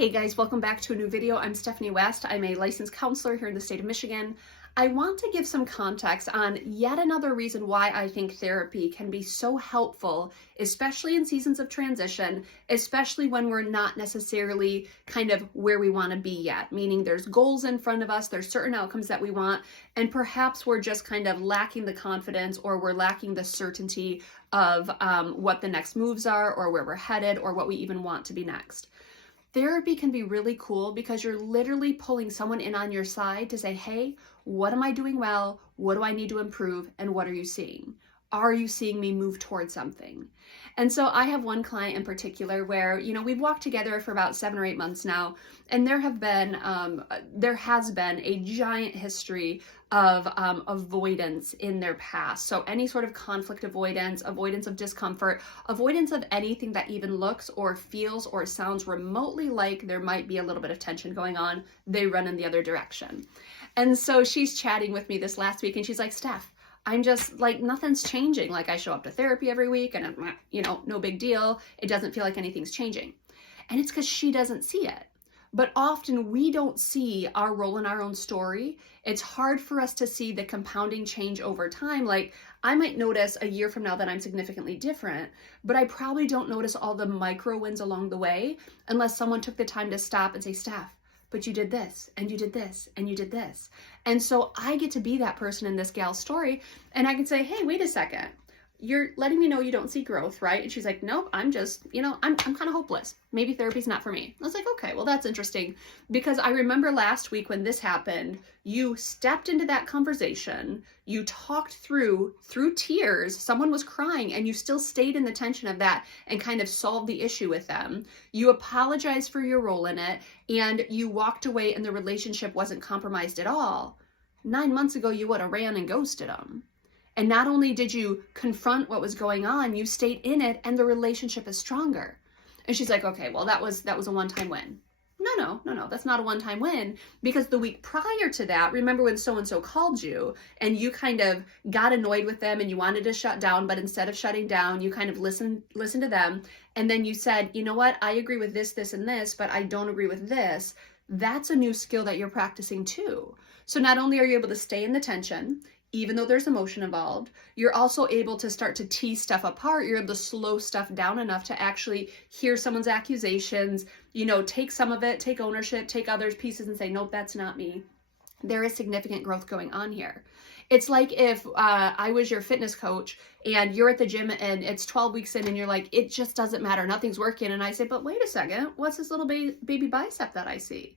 Hey guys, welcome back to a new video. I'm Stephanie West. I'm a licensed counselor here in the state of Michigan. I want to give some context on yet another reason why I think therapy can be so helpful, especially in seasons of transition, especially when we're not necessarily kind of where we want to be yet, meaning there's goals in front of us, there's certain outcomes that we want, and perhaps we're just kind of lacking the confidence or we're lacking the certainty of what the next moves are or where we're headed or what we even want to be next. Therapy can be really cool because you're literally pulling someone in on your side to say, hey, what am I doing well? What do I need to improve? And what are you seeing? Are you seeing me move towards something? And so I have one client in particular where, we've walked together for about 7 or 8 months now, and there has been a giant history of avoidance in their past. So any sort of conflict avoidance, avoidance of discomfort, avoidance of anything that even looks or feels or sounds remotely like there might be a little bit of tension going on, they run in the other direction. And so she's chatting with me this last week and she's like, Steph, I'm just like, nothing's changing. Like I show up to therapy every week and no big deal. It doesn't feel like anything's changing. And it's because she doesn't see it. But often we don't see our role in our own story. It's hard for us to see the compounding change over time. Like I might notice a year from now that I'm significantly different, but I probably don't notice all the micro wins along the way unless someone took the time to stop and say, Steph, but you did this, and you did this, and you did this. And so I get to be that person in this gal's story, and I can say, hey, wait a second. You're letting me know you don't see growth, right? And she's like, nope, I'm just, I'm kind of hopeless. Maybe therapy's not for me. I was like, okay, well, that's interesting. Because I remember last week when this happened, you stepped into that conversation, you talked through tears, someone was crying, and you still stayed in the tension of that and kind of solved the issue with them. You apologized for your role in it, and you walked away and the relationship wasn't compromised at all. 9 months ago, you would have ran and ghosted them. And not only did you confront what was going on, you stayed in it and the relationship is stronger. And she's like, okay, well, that was a one-time win. No, that's not a one-time win, because the week prior to that, remember when so-and-so called you and you kind of got annoyed with them and you wanted to shut down, but instead of shutting down, you kind of listened to them. And then you said, you know what, I agree with this, this, and this, but I don't agree with this. That's a new skill that you're practicing too. So not only are you able to stay in the tension, even though there's emotion involved, you're also able to start to tease stuff apart. You're able to slow stuff down enough to actually hear someone's accusations, take some of it, take ownership, take others' pieces and say, nope, that's not me. There is significant growth going on here. It's like if I was your fitness coach and you're at the gym and it's 12 weeks in and you're like, it just doesn't matter, nothing's working. And I say, but wait a second, what's this little baby bicep that I see?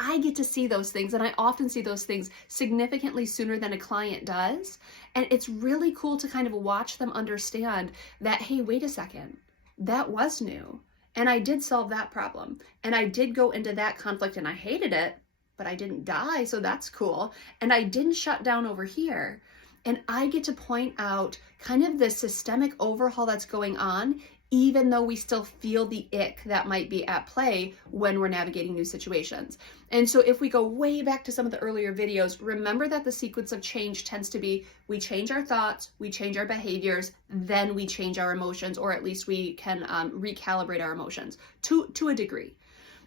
I get to see those things, and I often see those things significantly sooner than a client does. And it's really cool to kind of watch them understand that, hey, wait a second, that was new. And I did solve that problem. And I did go into that conflict and I hated it, but I didn't die, so that's cool. And I didn't shut down over here. And I get to point out kind of the systemic overhaul that's going on, even though we still feel the ick that might be at play when we're navigating new situations. And so if we go way back to some of the earlier videos, remember that the sequence of change tends to be, we change our thoughts, we change our behaviors, then we change our emotions, or at least we can recalibrate our emotions to a degree.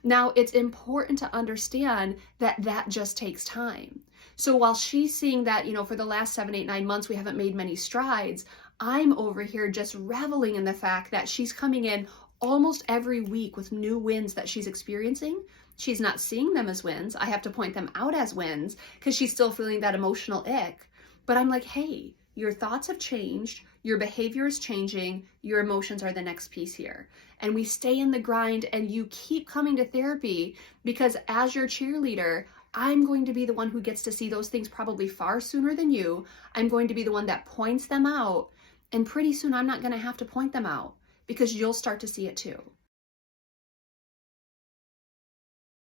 Now, it's important to understand that that just takes time. So while she's seeing that, for the last 7, 8, 9 months, we haven't made many strides, I'm over here just reveling in the fact that she's coming in almost every week with new wins that she's experiencing. She's not seeing them as wins. I have to point them out as wins because she's still feeling that emotional ick. But I'm like, hey, your thoughts have changed, your behavior is changing, your emotions are the next piece here. And we stay in the grind and you keep coming to therapy because as your cheerleader, I'm going to be the one who gets to see those things probably far sooner than you. I'm going to be the one that points them out. And pretty soon I'm not going to have to point them out because you'll start to see it too.